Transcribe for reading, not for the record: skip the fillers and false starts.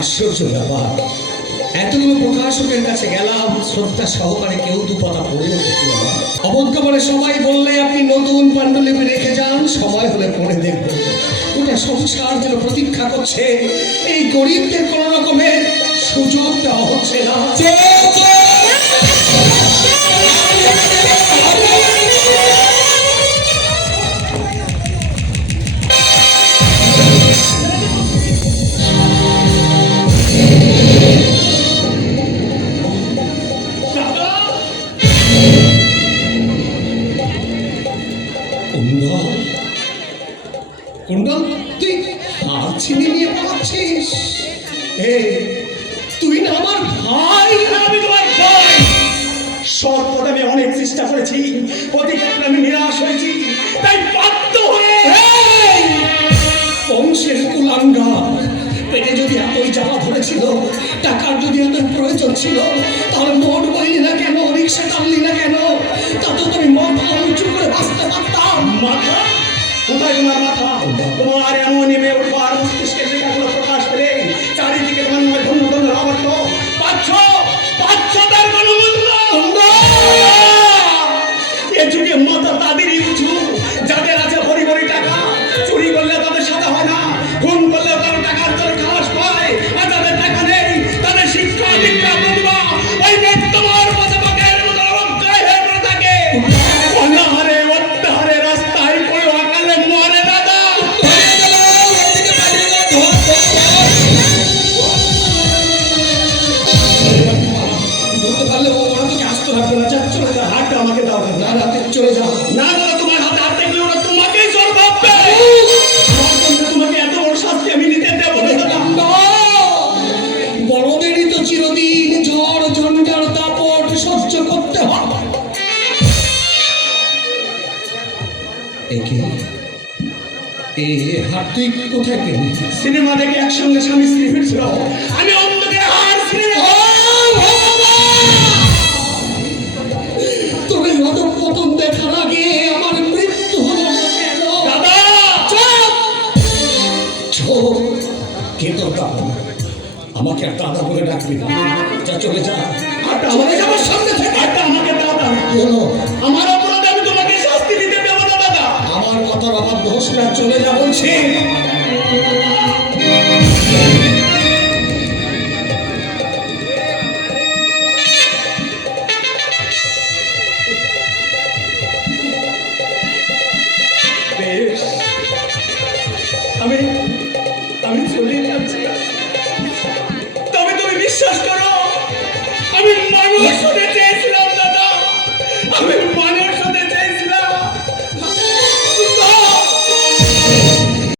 আশ্চর্য ব্যাপার, এতগুলো প্রকাশকের কাছে গেলাম, শ্রদ্ধা সহকারে কেউ দু কথা পড়েও দেখল না। অবজ্ঞ করে সবাই বললে আপনি নতুন পাণ্ডুলিপি রেখে যান, সময় হলে পড়ে দেখবেন। ওটা সংসার যেন প্রতীক্ষা করছে, এই গরিবদের কোন রকমের সুযোগ দেওয়া হচ্ছে না। কুণ্ডল, তুই হাত ছিনে নিয়ে পাচ্ছিস? তুই না আমার ভাই। আমি তোমার ভাই। সৎ পথে আমি অনেক চেষ্টা করেছি, প্রতি ক্ষেত্রে আমি নিরাশ হয়েছি, তাই বাধ্য হয়ে বংশের কুলাঙ্গা, পেটে যদি এতই জ্বালা ধরেছিল, টাকার যদি এত প্রয়োজন ছিল, তাহলে মোট বইলি না কেন, রিক্সা টানলি না কেন? তাতেও তুমি মাথা উঁচু করে বাঁচতে পারতাম। মাথা কোথায়? তোমার মাথা? তোমার এমন নেমে উঠবার মস্তিষ্কের লেখাগুলো প্রকাশ পেলে চারিদিকে তোমার নামে ধন্য ধন্য আবর্ত পাচ্ছ তার কোনো মূল্য। এ যুগে মাথা তাদেরই উঁচু যাদের আছে ভরি ভরি টাকা। চুরি করলে তাদের সাদা হয় না, খুন করলেও তারা টাকার জন্য খালাস পায়, আর যাদের টাকা নেই তাদের শিক্ষা দীক্ষা প্রতিভা ওই তোমার পথে পাকের মতো অবজ্ঞায় হয়ে পড়ে থাকে। অনাহারে অত্যাহারে রাস্তায় পড়ে অকালে মরে দাদা। ধরতে পারলে ওরা তোকে আসতে পারবে না। যা, চলে যা। হাতটা আমাকে দাও না রাতে চলে যা। না দাদা, তোমার হাতে হাত দেখলে ওরা তোমাকেই জোর ভাববে। তোমাকে এত বড় শাস্তি আমি নিতে দেবো না দাদা। বড়দেরই তো চিরদিন ঝড় ঝঞ্ঝার দাপট সহ্য করতে হয়। হাত তুই কোথায় পেলি? সিনেমা দেখে একসঙ্গে স্বামী স্ত্রী ফিরছিল, আমি অন্ধকারে হার সিনেমা। তোর এই অধঃপতন দেখার আগে আমার মৃত্যু হলো না কেন? দাদা চুপ! কে তোর দাদা? আমাকে আর দাদা বলে ডাকবি না। যা, চলে যা। হাতটা আমাকে আমার সামনে থেকে হাতটা আমাকে দাও দাদা। কি হলো? আমার অপরাধে আমি তোমাকে শাস্তি দিতে দেবো না দাদা। আমার কথার অভাব দোষ না, চলে যা বলছি। বেশ, আমি চলে যাচ্ছি, তবে তুমি বিশ্বাস করো